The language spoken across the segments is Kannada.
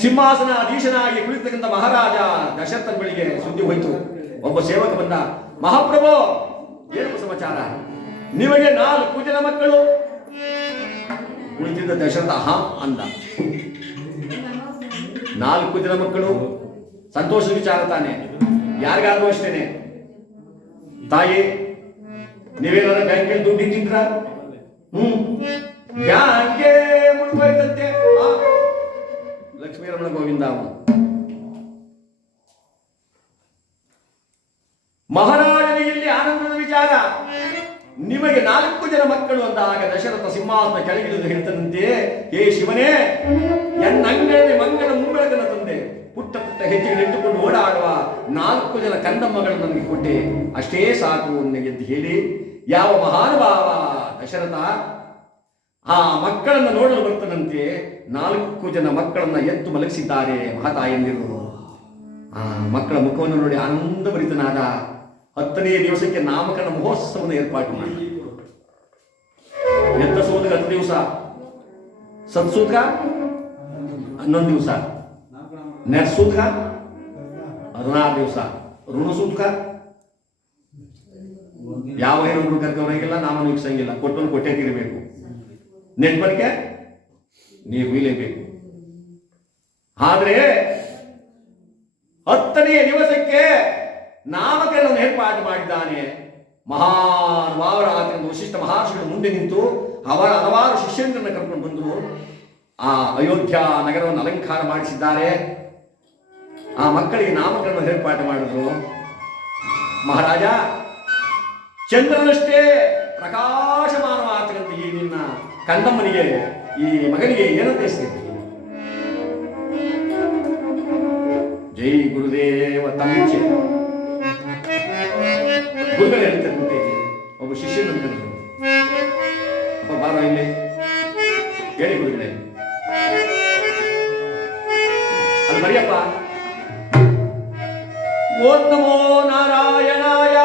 ಸಿಂಹಾಸನಾಧೀಶನಾಗಿ ಕುಳಿತಕ್ಕಂಥ ಮಹಾರಾಜ ದಶರಥನ ಬಳಿಗೆ ಸುದ್ದಿ ಹೋಯಿತು. ಒಬ್ಬ ಸೇವಕ ಬಂದ. ಮಹಾಪ್ರಭು, ಏನು ಸಮಾಚಾರ? ನಿಮಗೆ 4 ಜನ ಮಕ್ಕಳು. ಕುಳಿತಿದ್ದ ದಶರಥ ಹಾ ಅಂದ. 4 ಜನ ಮಕ್ಕಳು, ಸಂತೋಷದ ವಿಚಾರ ತಾನೆ, ಯಾರಿಗಾದ್ರೂ ಅಷ್ಟೇನೆ. ತಾಯಿ, ನೀವೇನಾರ ಬ್ಯಾಂಕಲ್ಲಿ ದುಡ್ಡು ಇಟ್ಟಿದ್ರ? ಬ್ಯಾಂಕೆ ಮುಳುಗೋಯ್ತಂತೆ. ಲಕ್ಷ್ಮೀರಮಣ ಗೋವಿಂದ. ಮಹಾರಾಜನಿಗೆ ಇಲ್ಲಿ ಆನಂದದ ವಿಚಾರ. ನಿಮಗೆ 4 ಜನ ಮಕ್ಕಳು ಅಂದಾಗ ದಶರಥ ಸಿಂಹಾಸನ ಕೆಳಗಿಳಿದು ಹೇಳ್ತದಂತೆ, ಹೇ ಶಿವನೇ, ಎನ್ನಂಗನೆ ಮಂಗನ ಮುಂಬೆಳಕನ ತಂದೆ, ಪುಟ್ಟ ಪುಟ್ಟ ಹೆಜ್ಜೆಗಳಿಟ್ಟುಕೊಂಡು ಓಡಾಡುವ 4 ಜನ ಕಂದಮ್ಮಗಳನ್ನು ನನಗೆ ಕೊಟ್ಟೆ, ಅಷ್ಟೇ ಸಾಕು ಎಂದು ಹೇಳಿ ಯಾವ ಮಹಾನುಭಾವ ದಶರಥ ಆ ಮಕ್ಕಳನ್ನು ನೋಡಲು ಬರ್ತಾನಂತೆ. 4 ಜನ ಮಕ್ಕಳನ್ನ ಎತ್ತು ಮಲಗಿಸಿದ್ದಾರೆ ಮಹಾತಾಯಂದಿರು. ಆ ಮಕ್ಕಳ ಮುಖವನ್ನು ನೋಡಿ ಆನಂದ ಭರಿತನಾದ. 10ನೇ ದಿವಸಕ್ಕೆ ನಾಮಕರಣ ಮಹೋತ್ಸವವನ್ನು ಏರ್ಪಾಟು ಮಾಡಿ, ಎತ್ತ ಸೂತಕ 10 ದಿವಸ, ಸತ್ಸೂತಕ 11 ದಿವಸ, ನೆಟ್ಸೂತಕ 16 ದಿವಸ, ಋಣಸೂತಕ ಯಾವ ಹೆಣ್ಣು ಕರ್ಕೊಂಡಂಗಿಲ್ಲ, ನಾಮನ್ನು ವೀಕ್ಷಿಸಂಗಿಲ್ಲ, ಕೊಟ್ಟನ್ನು ಕೊಟ್ಟೆ ತಿರಬೇಕು. ನೆಟ್ವರ್ಕ್ಗೆ ನೀವು ಇಲೇಬೇಕು. ಆದ್ರೆ 10ನೇ ದಿವಸಕ್ಕೆ ನಾಮಕರಣವನ್ನು ಏರ್ಪಾಟು ಮಾಡಿದ್ದಾನೆ. ಮಹಾನುಭಾವರ ವಶಿಷ್ಠ ಮಹರ್ಷಿಗಳು ಮುಂದೆ ನಿಂತು ಅವರ ಹಲವಾರು ಶಿಷ್ಯರನ್ನು ಕರ್ಕೊಂಡು ಬಂದರು. ಆ ಅಯೋಧ್ಯ ನಗರವನ್ನು ಅಲಂಕಾರ ಮಾಡಿಸಿದ್ದಾರೆ. ಆ ಮಕ್ಕಳಿಗೆ ನಾಮಕರಣವನ್ನು ಏರ್ಪಾಟು ಮಾಡಿದ್ರು. ಮಹಾರಾಜ, ಚಂದ್ರನಷ್ಟೇ ಪ್ರಕಾಶಮಾನವಾಗತಕ್ಕಂಥ ಈ ನಿನ್ನ ಕಂದಮ್ಮನಿಗೆ, ಈ ಮಗನಿಗೆ ಏನಂತ ಹೆಸರಿದೆ? ಜೈ ಗುರುದೇವ ತಮಿಚೆ. ಗುರುಗಳು ಹೇಳ್ತಾರೆ, ಒಬ್ಬ ಶಿಷ್ಯನಂತ ಅಪ್ಪ ಬಾರ ಇಲ್ಲಿ ಹೇಳಿ ಗುರುಗಳೇ, ಅಲ್ಲಿ ಬರಿಯಪ್ಪ. ಓಂ ನಮೋ ನಾರಾಯಣಾಯ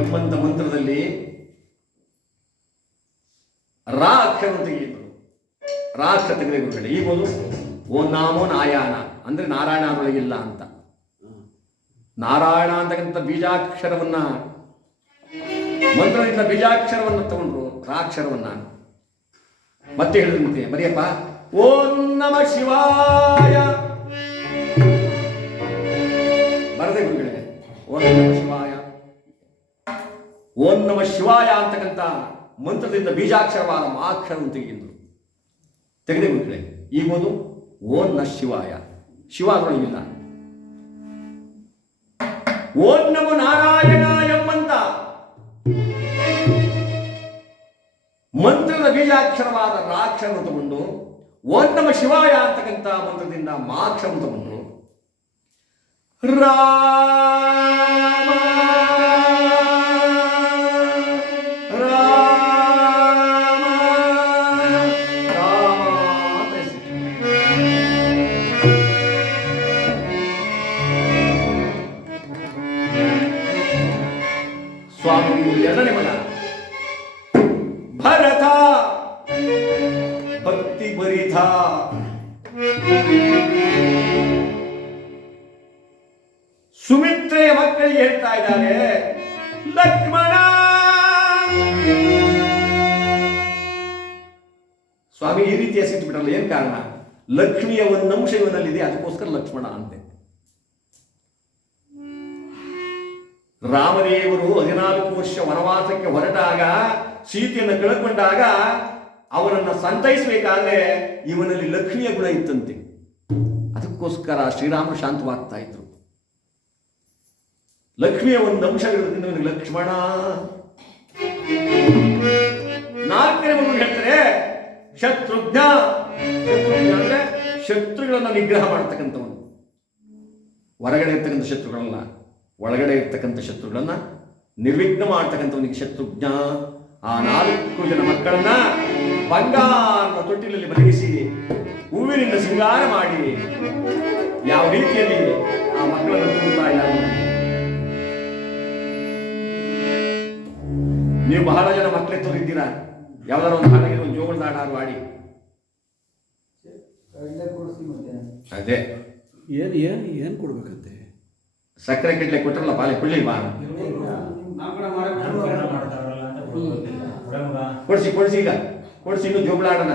ಎಂಬಂತ ಮಂತ್ರದಲ್ಲಿ ರಾ ಅಕ್ಷರವನ್ನು ತೆಗೆಯಿತು. ರಾ ಅಕ್ಷರ ತೆಗೆದ ಗುರುಗಳೇ. ಈಗ ಓಂ ನಾಮೋ ನಾಯಾನ ಅಂದ್ರೆ ನಾರಾಯಣ ಅದರೊಳಗಿಲ್ಲ ಅಂತ. ನಾರಾಯಣ ಅಂತಕ್ಕಂಥ ಬೀಜಾಕ್ಷರವನ್ನ, ಮಂತ್ರದಿಂದ ಬೀಜಾಕ್ಷರವನ್ನು ತಗೊಂಡ್ರು, ರಾಕ್ಷರವನ್ನ. ಮತ್ತೆ ಹೇಳಿದಂತೆ ಬರಿಯಪ್ಪ. ಓಂ ನಮ ಶಿವಾಯ. ಬರದೆ ಗುರುಗಳೇ, ಓಂ ನಮ ಶಿವಾಯ. ಓಂ ನಮ ಶಿವಾಯ ಅಂತಕ್ಕಂಥ ಮಂತ್ರದಿಂದ ಬೀಜಾಕ್ಷರವಾದ ಮಾಕ್ಷರವನ್ನು ತೆಗೆದೆ ಗುರುಗಳೇ. ಈಗ ಓಂ ನ ಶಿವಾಯ. ಶಿವ ಅದರೊಳಗಿಲ್ಲ. ಓಂ ನಮೋ ನಾರಾಯಣ ಎಂಬಂತ ಮಂತ್ರದ ಬೀಜಾಕ್ಷರವಾದ ರಾಕ್ಷರನ್ನು ತಗೊಂಡು ಓಂ ನಮ ಶಿವಾಯ ಅಂತಕ್ಕಂಥ ಮಂತ್ರದಿಂದ ಮಾಕ್ಷರವನ್ನು ತಗೊಂಡ್ರು. ರಾಮ ಸ್ವಾಮಿ. 2ನೇ ಮಗ ಭರತ, ಭಕ್ತಿ ಭರಿತ. ಸುಮಿತ್ರೆಯ ಮಕ್ಕಳಿಗೆ ಹೇಳ್ತಾ ಇದ್ದಾರೆ, ಲಕ್ಷ್ಮಣ. ಸ್ವಾಮಿ ಈ ರೀತಿ ಹೆಸರಿಟ್ಟು ಬಿಟ್ರಲ್ಲ, ಏನ್ ಕಾರಣ? ಲಕ್ಷ್ಮಿಯ ಒಂದು ಅಂಶ ಇವನಲ್ಲಿದೆ, ಅದಕ್ಕೋಸ್ಕರ ಲಕ್ಷ್ಮಣ ಅಂತೆ. ರಾಮದೇವರು 14 ವರ್ಷ ವನವಾಸಕ್ಕೆ ಹೊರಟಾಗ, ಸೀತೆಯನ್ನು ಕಳ್ಕೊಂಡಾಗ ಅವರನ್ನು ಸಂತೈಸಬೇಕಾದ್ರೆ ಇವನಲ್ಲಿ ಲಕ್ಷ್ಮಿಯ ಗುಣ ಇತ್ತಂತೆ. ಅದಕ್ಕೋಸ್ಕರ ಶ್ರೀರಾಮರು ಶಾಂತವಾಗ್ತಾ ಇದ್ರು. ಲಕ್ಷ್ಮಿಯ ಒಂದು ಅಂಶ ಇರೋದ್ರಿಂದ ಇವನಿಗೆ ಲಕ್ಷ್ಮಣ. 4ನೇ ಮಗು ಹೇಳ್ತಾರೆ ಶತ್ರುಘ್ನ. ಶತ್ರುಘ್ನ ಅಂದ್ರೆ ಶತ್ರುಗಳನ್ನ ನಿಗ್ರಹ ಮಾಡ್ತಕ್ಕಂಥವನು. ಹೊರಗಡೆ ಇರ್ತಕ್ಕಂಥ ಶತ್ರುಗಳನ್ನ, ಒಳಗಡೆ ಇರ್ತಕ್ಕಂಥ ಶತ್ರುಗಳನ್ನ ನಿರ್ವಿಘ್ನ ಮಾಡ್ತಕ್ಕಂಥವನಿಗೆ ಶತ್ರುಘ್ನ. ಆ 4 ಜನ ಮಕ್ಕಳನ್ನ ಬಂಗಾರದ ತೊಟ್ಟಿಲಲ್ಲಿ ಮಲಗಿಸಿ ಹೂವಿನಿಂದ ಶೃಂಗಾರ ಮಾಡಿ ಯಾವ ರೀತಿಯಲ್ಲಿ ಆ ಮಕ್ಕಳನ್ನು ತುಂಬುತ್ತಾ ಇದ್ದಾರೆ. ನೀವು ಬಹಳ ಜನ ಮಕ್ಕಳೇ ತೋರಿದ್ದೀರಾ, ಯಾವ್ದಾರ ಒಂದು ಹಾಡಿಗೆ ಒಂದು ಜೋಗಳದ ಹಾಡಾರು ಆಡಿ. ಅದೇ ಏನು ಕೊಡ್ಬೇಕಂತೆ? ಸಕ್ಕರೆ ಕಿಡ್ಲೆ ಕೊಟ್ಟರಲ್ಲ ಪಾಲೆ ಕೊಳ್ಳಿಲ್ವಾ? ಕೊಡ್ಸಿ ಈಗ ಕೊಡ್ಸಿ, ಇನ್ನು ಜೋಗಳ ಆಡೋಣ.